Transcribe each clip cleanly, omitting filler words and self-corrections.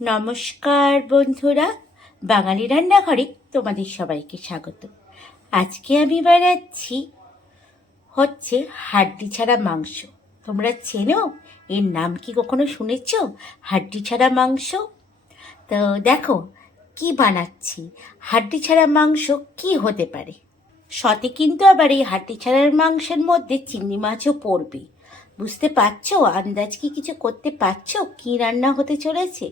নমস্কার বন্ধুরা, বাঙালি রান্নাঘরে তোমাদের সবাইকে স্বাগত। আজকে আমি বানাচ্ছি হাড্ডি ছাড়া মাংস। তোমরা চেনো? এর নাম কি কখনো শুনেছ? হাড্ডি ছাড়া মাংস। তো দেখো কি বানাচ্ছি। হাড্ডি ছাড়া মাংস কি হতে পারে? সতে কিন্তু আবার এই হাড্ডি ছাড়ার মাংসের মধ্যে চিংড়ি মাছও পড়বে। বুঝতে পারছো? আন্দাজ কি কিছু করতে পারছো কি রান্না হতে চলেছে?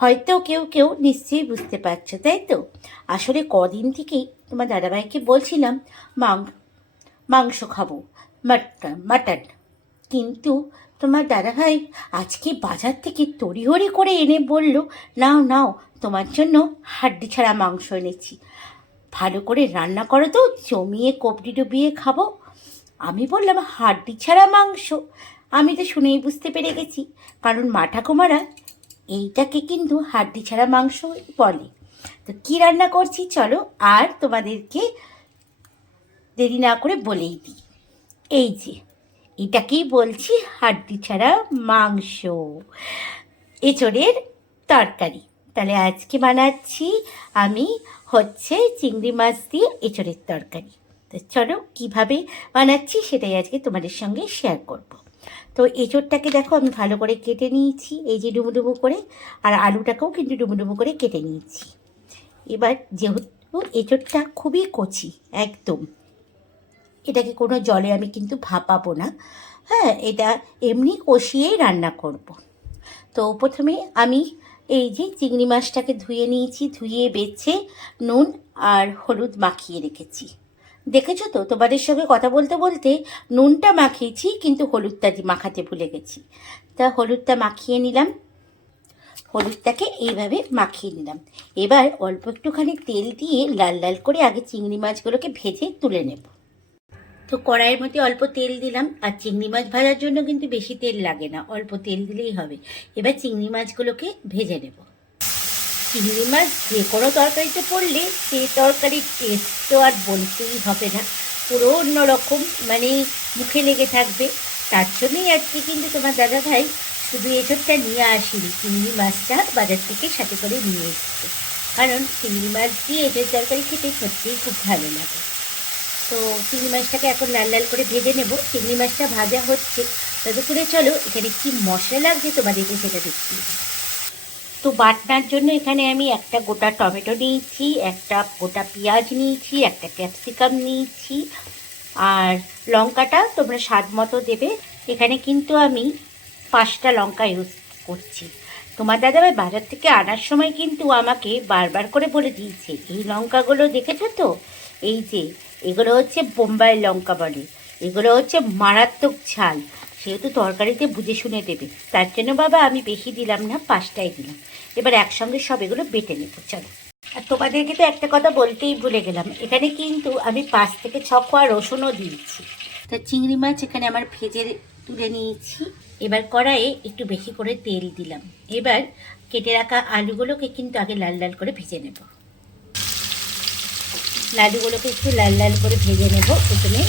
হয়তো কেউ কেউ নিশ্চয়ই বুঝতে পারছো, তাই তো? আসলে কদিন থেকেই তোমার দাদাভাইকে বলছিলাম মাংস খাবো, মাটন। কিন্তু তোমার দাদাভাই আজকে বাজার থেকে তড়িহড়ি করে এনে বলল, নাও নাও, তোমার জন্য হাড্ডি ছাড়া মাংস এনেছি, ভালো করে রান্না করো তো, জমিয়ে কবজি ডুবিয়ে খাবো। আমি বললাম, হাড্ডি ছাড়া মাংস? আমি তো শুনেই বুঝতে পেরে গেছি, কারণ মা ঠাকুমারা এইটাকে কিন্তু হাড্ডি ছাড়া মাংস বলে। তো কী রান্না করছি চলো আর তোমাদেরকে দেরি না করে বলেই দিই। এই যে এটাকেই বলছি হাড্ডি ছাড়া মাংস, এঁচড়ের তরকারি। তাহলে আজকে বানাচ্ছি আমি চিংড়ি মাছ দিয়ে এঁচড়ের তরকারি। তো চলো কীভাবে বানাচ্ছি সেটাই আজকে তোমাদের সঙ্গে শেয়ার করব। তো এঁচড়টাকে দেখো আমি ভালো করে কেটে নিয়েছি, এই যে ডুমো করে, আর আলুটাকেও কিন্তু ডুমো করে কেটে নিয়েছি। এবার যেহেতু এঁচড়টা খুবই কচি একদম, এটাকে কোনো জলে আমি কিন্তু ভাপাবো না। হ্যাঁ, এটা এমনি কষিয়েই রান্না করব। তো প্রথমে আমি এই যে চিংড়ি মাছটাকে ধুয়ে নিয়েছি, ধুয়ে বেছে নুন আর হলুদ মাখিয়ে রেখেছি। দেখেছো তো, তোমাদের সঙ্গে কথা বলতে বলতে নুনটা মাখিয়েছি কিন্তু হলুদটা মাখাতে ভুলে গেছি। তা হলুদটা মাখিয়ে নিলাম, হলুদটাকে এইভাবে মাখিয়ে নিলাম। এবার অল্প একটুখানি তেল দিয়ে লাল লাল করে আগে চিংড়ি মাছগুলোকে ভেজে তুলে নেব। তো কড়াইয়ের মধ্যে অল্প তেল দিলাম, আর চিংড়ি মাছ ভাজার জন্য কিন্তু বেশি তেল লাগে না, অল্প তেল দিলেই হবে। এবার চিংড়ি মাছগুলোকে ভেজে নেব। চিংড়ি মাছ যে কোনো তরকারিতে পড়লে সেই তরকারির টেস্ট তো আর বলতেই হবে না, পুরো অন্যরকম, মানে মুখে লেগে থাকবে। তার জন্যই আজকে কিন্তু তোমার দাদাভাই শুধু এসবটা নিয়ে আসেনি, চিংড়ি মাছটা বাজার থেকে সাথে করে নিয়ে এসেছে। কারণ চিংড়ি মাছ দিয়ে এঁচোড় তরকারি খেতে সত্যিই খুব ভালো লাগে। তো চিংড়ি মাছটাকে এখন লাল লাল করে ভেজে নেব। চিংড়ি মাছটা ভাজা হচ্ছে ততক্ষণে চলো এখানে কি মশলা লাগছে তোমাদেরকে সেটা দেখছি। তো বাটনার জন্য এখানে আমি একটা গোটা টমেটো নিয়েছি, একটা গোটা পেঁয়াজ নিয়েছি, একটা ক্যাপসিকাম নিয়েছি, আর লঙ্কাটা তোমরা স্বাদ মতো দেবে। এখানে কিন্তু আমি 5টা লঙ্কা ইউজ করছি। তোমার দাদাভাই বাজার থেকে আনার সময় কিন্তু আমাকে বারবার করে বলে দিয়েছে, এই লঙ্কাগুলো দেখেছো তো, এই যে এগুলো বোম্বাই লঙ্কা বলে, এগুলো মারাত্মক ঝাল, সেহেতু তরকারিতে বুঝে শুনে দেবে। তার জন্য বাবা আমি বেশি দিলাম না, 5টাই দিলাম। এবার একসঙ্গে সব এগুলো বেটে নেবো চলো। আর তোমাদেরকে তো একটা কথা বলতেই ভুলে গেলাম, এখানে কিন্তু আমি 5 থেকে 6 কোয়া রসুনও দিয়েছি। তা চিংড়ি মাছ এখানে আমার ভেজে তুলে নিয়েছি। এবার কড়াইয়ে একটু বেশি করে তেল দিলাম। এবার কেটে রাখা আলুগুলোকে কিন্তু আগে লাল লাল করে ভেজে নেব। আলুগুলোকে একটু লাল লাল করে ভেজে নেব প্রথমে।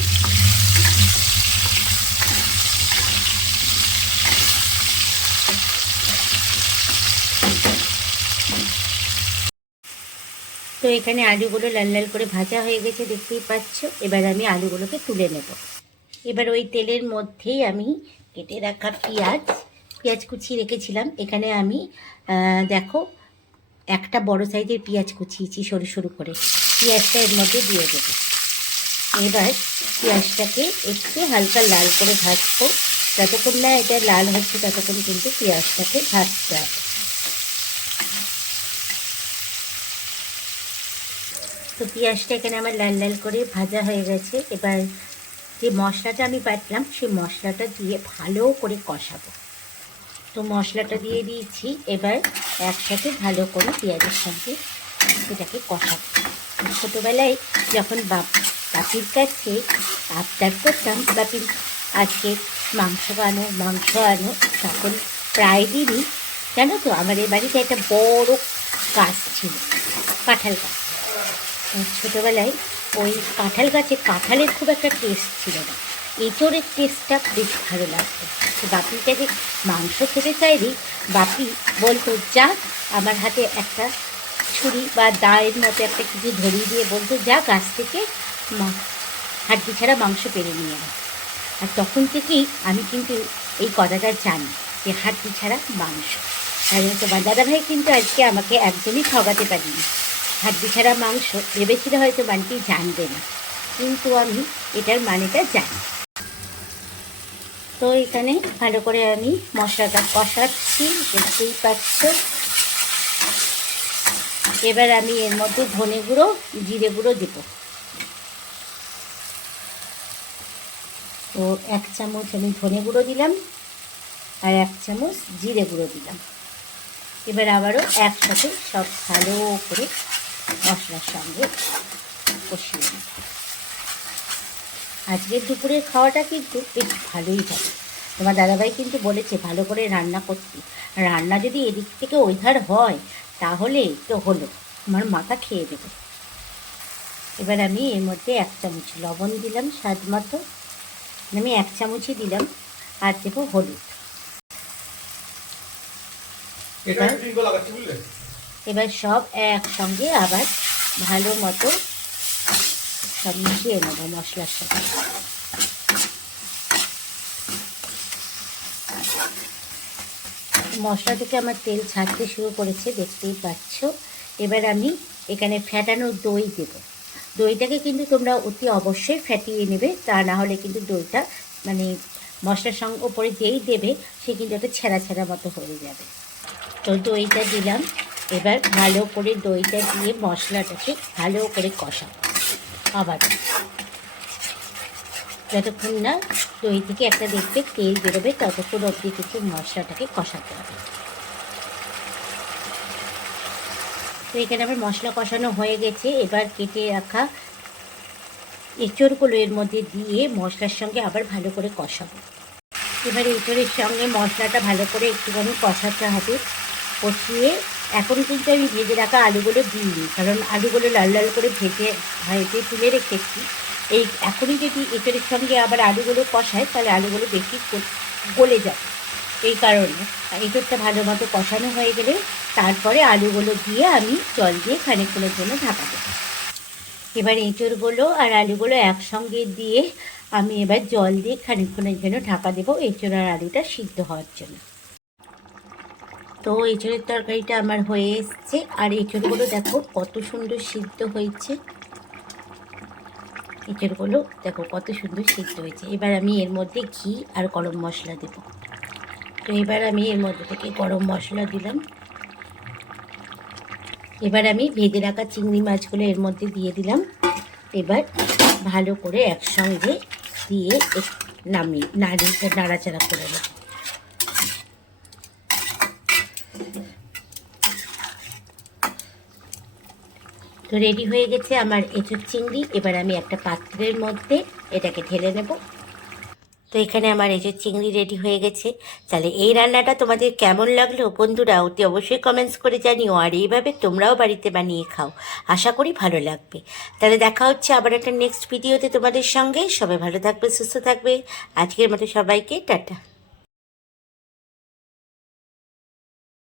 তো এখানে আলুগুলো লাল লাল করে ভাজা হয়ে গেছে, দেখতেই পাচ্ছ। এবার আমি আলুগুলোকে তুলে নেব। এবার ওই তেলের মধ্যেই আমি কেটে রাখা পেঁয়াজ কুচিয়ে রেখেছিলাম। এখানে আমি দেখো একটা বড় সাইজের পেঁয়াজ কুচিয়েছি সরু সরু করে, পেঁয়াজটা এর মধ্যে দিয়ে দেবো। এবার পেঁয়াজটাকে একটু হালকা লাল করে ভাজবো, যতক্ষণ না এটা লাল হচ্ছে ততক্ষণ কিন্তু পেঁয়াজটাকে ভাজতে হবে। তো পেঁয়াজটা এখানে আমার লাল লাল করে ভাজা হয়ে গেছে। এবার যে মশলাটা আমি বাটলাম সেই মশলাটা দিয়ে ভালো করে কষাবো। তো মশলাটা দিয়ে দিয়েছি, এবার একসাথে ভালো করে পেঁয়াজের সঙ্গে এটাকে কষাবো। ছোটোবেলায় যখন বাপির কাছে আবদার করতাম, বাপি আজকে মাংস আনো, তখন প্রায় দিনই জানো তো আমাদের বাড়িতে একটা বড় গাছ ছিল, কাঁঠাল গাছ। ছোটোবেলায় ওই কাঁঠাল গাছে কাঁঠালের খুব একটা টেস্ট ছিল না, এঁচোড়ের টেস্টটা বেশ ভালো লাগতো। তো বাপির কাছে মাংস খেতে চাইলেই বাপি বলতো, যা আমার হাতে একটা ছুরি বা দায়ের মতো একটা কিছু ধরিয়ে দিয়ে বলতো, যা গাছ থেকে হাড্ডি ছাড়া মাংস পেরে নিয়ে আয়। আর তখন থেকেই আমি কিন্তু এই কথাটা জানি যে হাড্ডি ছাড়া মাংস। আর তোমার দাদাভাই কিন্তু আজকে আমাকে একদমই ঠকাতে পারিনি। হাড্ডি ছাড়া মাংস ভেবেছিল হয়তো বান্টি জানবে না, কিন্তু আমি এটার মানেটা জানি। তো এখানে ভালো করে আমি মশলাটা কষাচ্ছি, দেখতেই পাচ্ছ। এবার আমি এর মধ্যে ধনে গুঁড়ো, জিরে গুঁড়ো দেবো। তো 1 চামচ আমি ধনে গুঁড়ো দিলাম আর 1 চামচ জিরে গুঁড়ো দিলাম। এবার আবারও একসাথে সব ভালো করে মশলার সঙ্গে কষিয়ে নেব। আজকের দুপুরের খাওয়াটা কিন্তু বেশ ভালোই হবে। তোমার দাদাভাই কিন্তু বলেছে ভালো করে রান্না করতে। রান্না যদি এদিক থেকে ওইধার হয় তাহলে তো হলো, আমার মাথা খেয়ে দেবে। এবার আমি এর মধ্যে 1 চামচ লবণ দিলাম স্বাদ মতো, আমি 1 চামচই দিলাম। আর দেবো হলুদ। এবার সব একসঙ্গে আবার ভালো মতো সব মিশিয়ে নেব মশলার সাথে। মশলা থেকে আমার তেল ছাড়তে শুরু করেছে, দেখতেই পাচ্ছ। এবার আমি এখানে ফ্যাটানো দই দেব। দইটাকে কিন্তু তোমরা অতি অবশ্যই ফ্যাটিয়ে নেবে, তা না হলে কিন্তু দইটা মানে মশলার সঙ্গে ওপরে যেই দেবে সে কিন্তু একটা ছেঁড়া ছেঁড়া মতো হয়ে যাবে। তো দইটা দিলাম। এবার ভালো করে দইটা দিয়ে মশলাটাকে ভালো করে কষাবো। আবার যতক্ষণ না দই থেকে একটা দেখবে তেল বেরোবে ততক্ষণ অবধি কিন্তু মশলাটাকে কষাতে হবে। তো এখানে আমার মশলা কষানো হয়ে গেছে। এবার কেটে রাখা এঁচড়গুলো এর মধ্যে দিয়ে মশলার সঙ্গে আবার ভালো করে কষাবো। এবার এঁচড়ের সঙ্গে মশলাটা ভালো করে একটুখানি কষাতে হবে। কষিয়ে এখন কিন্তু আমি ভেজে রাখা আলুগুলো দিইনি, কারণ আলুগুলো লাল লাল করে ভেজে তুলে রেখেছি। এই এখনই যদি এঁচড়ের সঙ্গে আবার আলুগুলো কষায় তাহলে আলুগুলো বেশি গলে যাবে। এই কারণে এঁচড়টা ভালো মতো কষানো হয়ে গেলে তারপরে আলুগুলো দিয়ে আমি জল দিয়ে খানিকক্ষণের জন্য ঢাকা দেবো। এবার এঁচড়গুলো আর আলুগুলো একসঙ্গে দিয়ে আমি এবার জল দিয়ে খানিকক্ষণের জন্য ঢাকা দেবো এঁচড় আর আলুটা সিদ্ধ হওয়ার জন্য। তো এঁচড়ের তরকারিটা আমার হয়ে এসছে। আর এঁচড়গুলো দেখো কত সুন্দর সিদ্ধ হয়েছে। এঁচড়গুলো দেখো কত সুন্দর সিদ্ধ হয়েছে। এবার আমি এর মধ্যে ঘি আর গরম মশলা দেব। তো এবার আমি এর মধ্যে থেকে গরম মশলা দিলাম। এবার আমি ভেজে রাখা চিংড়ি মাছগুলো এর মধ্যে দিয়ে দিলাম। এবার ভালো করে একসঙ্গে দিয়ে নাড়াচাড়া করে নেব। তো রেডি হয়ে গেছে আমার এঁচড় চিংড়ি। এবার আমি একটা পাত্রের মধ্যে এটাকে ঢেলে নেব। তো এখানে আমার এঁচড় চিংড়ি রেডি হয়ে গেছে। তাহলে এই রান্নাটা তোমাদের কেমন লাগলো বন্ধুরা অতি অবশ্যই কমেন্টস করে জানিও। আর এইভাবে তোমরাও বাড়িতে বানিয়ে খাও, আশা করি ভালো লাগবে। তাহলে দেখা হচ্ছে আবার একটা নেক্সট ভিডিওতে তোমাদের সঙ্গে। সবাই ভালো থাকবে, সুস্থ থাকবে। আজকের মতো সবাইকে টাটা।